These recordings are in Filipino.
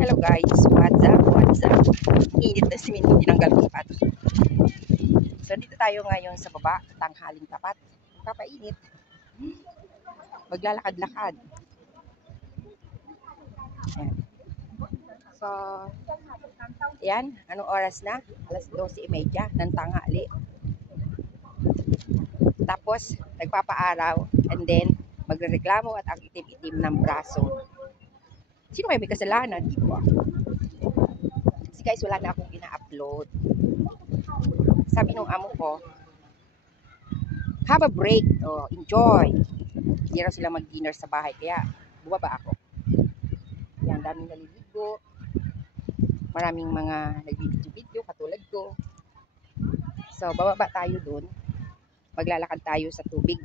Hello guys, what's up, what's up? Init na siminto, tinanggal ko pa. So dito tayo ngayon sa baba, tanghaling tapat. Kapainit. Maglalakad-lakad. Ayan. So, yan, anong oras na? Alas 12:30 ng tanghali. Tapos, nagpapaaraw, and then, magrereklamo at ang itim-itim ng braso. Sino may kasalanan? Di ko. Kasi guys, wala na akong ina-upload. Sabi nung amo ko, have a break. Oh, enjoy. Hindi raw sila mag-dinner sa bahay. Kaya, bumaba ako. Yan, daming naliligo. Maraming mga nagbibidyo-video katulad ko. So, bababa tayo dun. Maglalakad tayo sa tubig.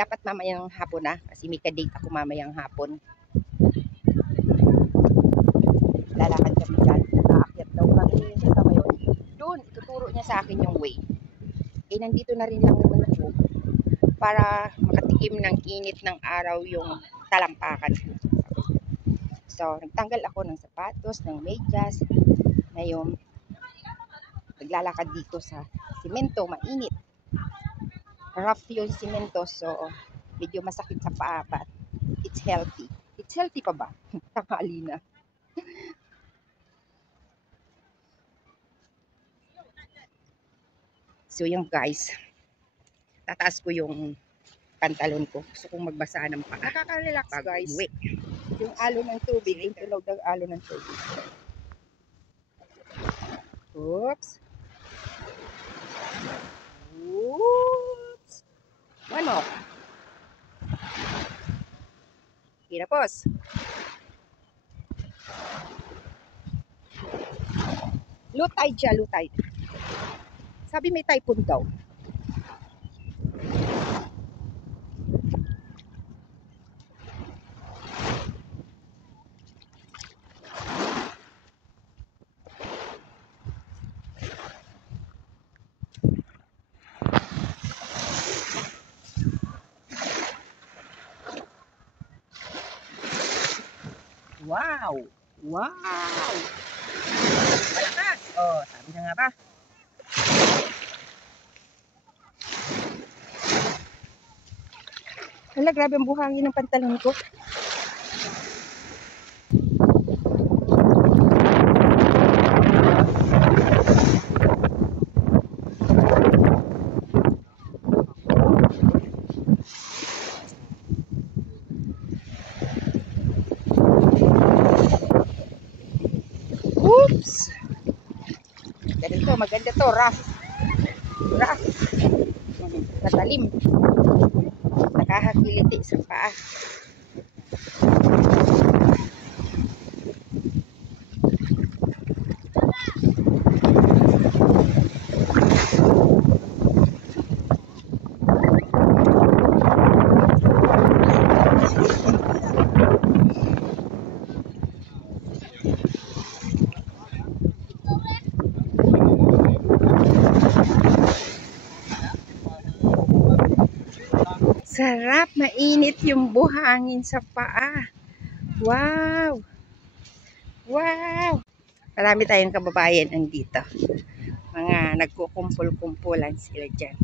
Dapat mamayang hapon na. Kasi may ka-date ako mamayang hapon. Lalakad kami dyan. Nakaakyat daw kami sa mayon. Doon, ituturo niya sa akin yung way. Eh, nandito na rin lang naman ako para makatikim ng init ng araw yung talampakan. So, nagtanggal ako ng sapatos, ng medyas. Ngayon, naglalakad dito sa simento, mainit. Rough yung simento, so medyo masakit sa paa, but it's healthy. It's healthy pa ba? Tanghali na. So, yung guys, tataas ko yung pantalon ko. Gusto kong magbasa ng paa. Nakaka-relax guys. Wait. Yung alo ng tubig, yung tunog ng alo ng tubig. Oops. Oops. One more. Hirapos. Low tide siya, low tide. Sabi may typhoon daw. Wow! Wow! Malakas! Oh, sabi na nga ba? Hala, grabe ang buhangin ng pantalon ko. Oops! Ganito, maganda to, rough. Rough. Natalim. Nakahagiliti sa paa. Sarap, mainit yung buhangin sa paa. Wow! Wow! Marami tayong kababayan andito. Mga nagkukumpul-kumpulan sila dyan.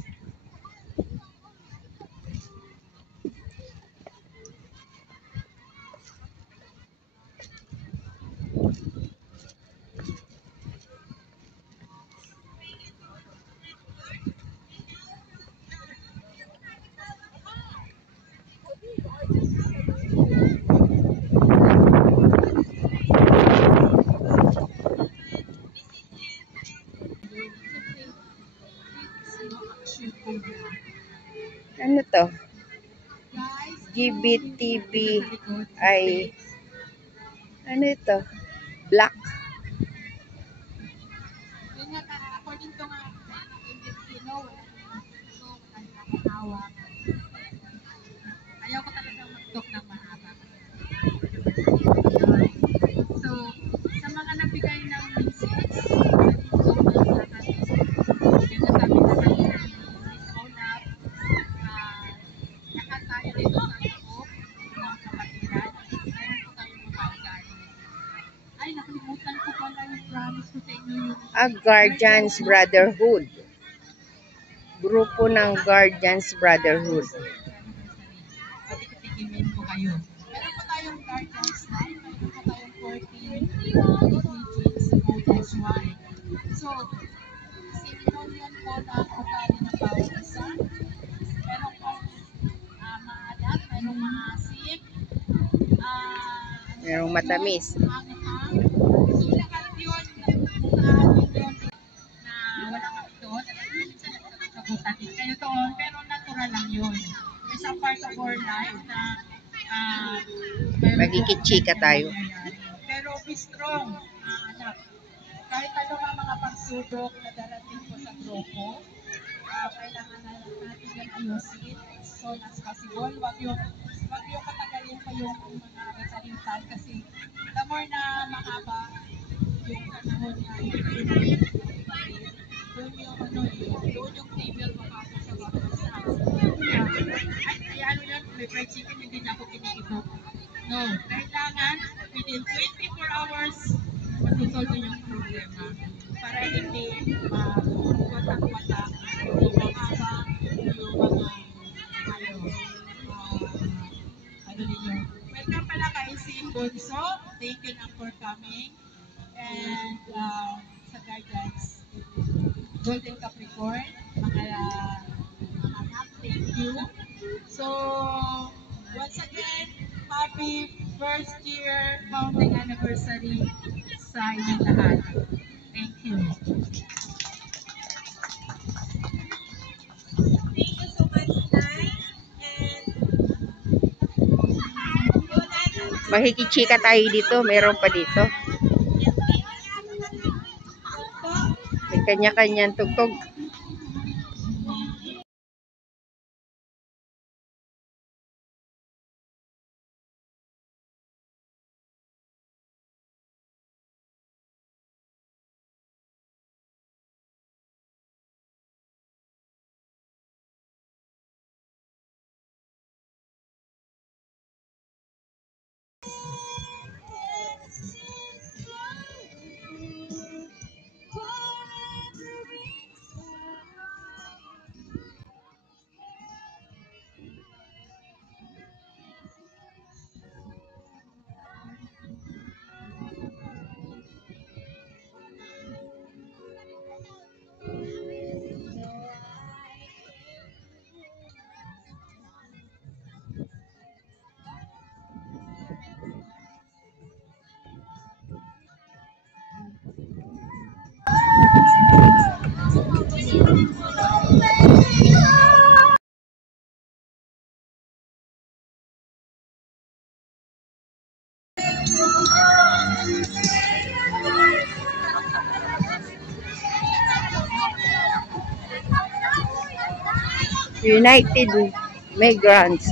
Ano to? GBTB ay ano ito? Black. According to nga ayaw ko talaga mag-talk ng mahaba. So, sa mga nagbigay ng message, lahat tayo dito sa loob ng kapatiran. Mayroon po tayong Guardians Brotherhood. Grupo ng Guardians Brotherhood. Patikitigin ko kayo. Meron po tayong Guardians 9, meron po tayong 14 Guardians 1. So, sinimulyan po na ugali ng bawat isa. Meron pong maalat, merong maasim, Merong matamis. anghang. So, lahat yun, natin yun na wala kami doon. Minsan nagkakagutan din kayo doon, pero natural lang yun. It's a part of our life na Magkikitsika tayo. pero be strong, anak. Kahit ano mga pagsubok na darating po sa grupo, kailangan na natin yan ayusin as soon as possible. Wag yung patagalin pa yung mga resalitan kasi the more na mahaba yung panahon niya, doon yung table papasok sa bawat isa. Ay, ano yan, may fried chicken, hindi na ako kinikibo. No, kailangan within 24 hours, masusolve yung problema para hindi watak-watak yung mahaba, yung mga ano ninyo. Welcome pala kay Sim Bonso. Thank you lang for coming. And sa Guardians, Golden Capricorn, mga anak, thank you. So, once again, happy first year founding anniversary sa inyong lahat. Thank you. Thank you so much, Nay. And Makikitsika tayo dito. Meron pa dito. May kanya-kanyang tugtog. United Migrants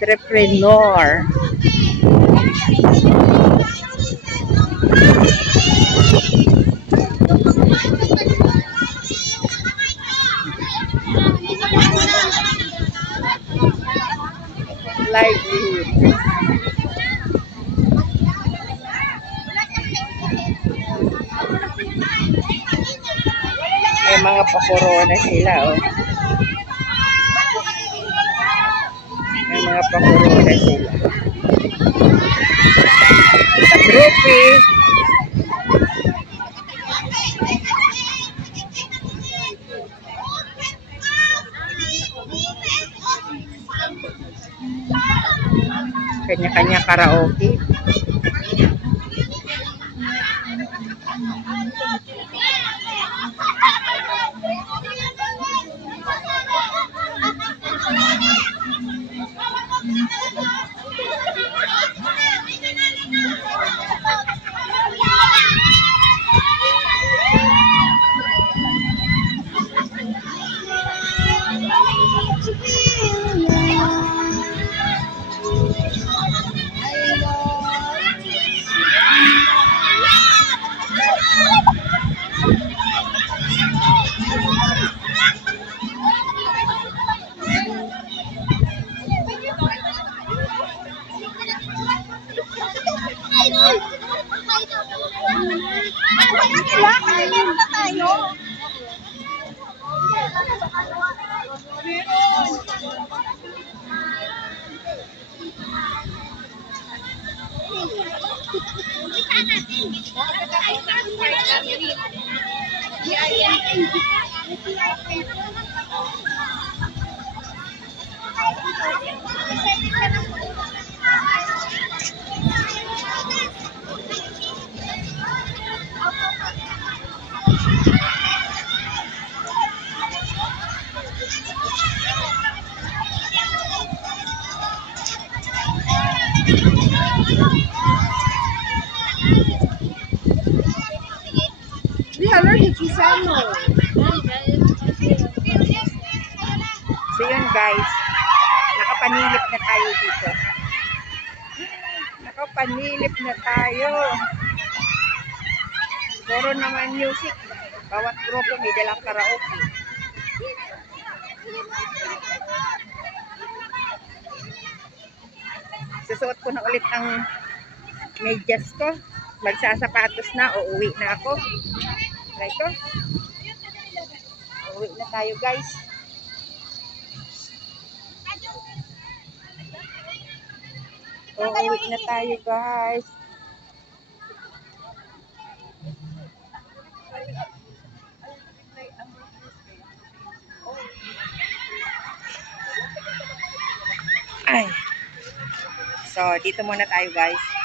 Entrepreneur. Livelihood. May mga pakorona sila, oh. May mga pakorona sila. Sa groupie. Kanya-kanya karaoke. We allergic to salmon. So yun guys, nakapanilip na tayo dito. Nakapanilip na tayo. Puro naman music. Bawat grupo may dalang karaoke. Susuot ko na ulit ang medyas ko. Magsasapatos na, uuwi na ako. Ito. Uuwi na tayo guys. Uuwi na tayo guys. Ay. So, dito muna tayo guys.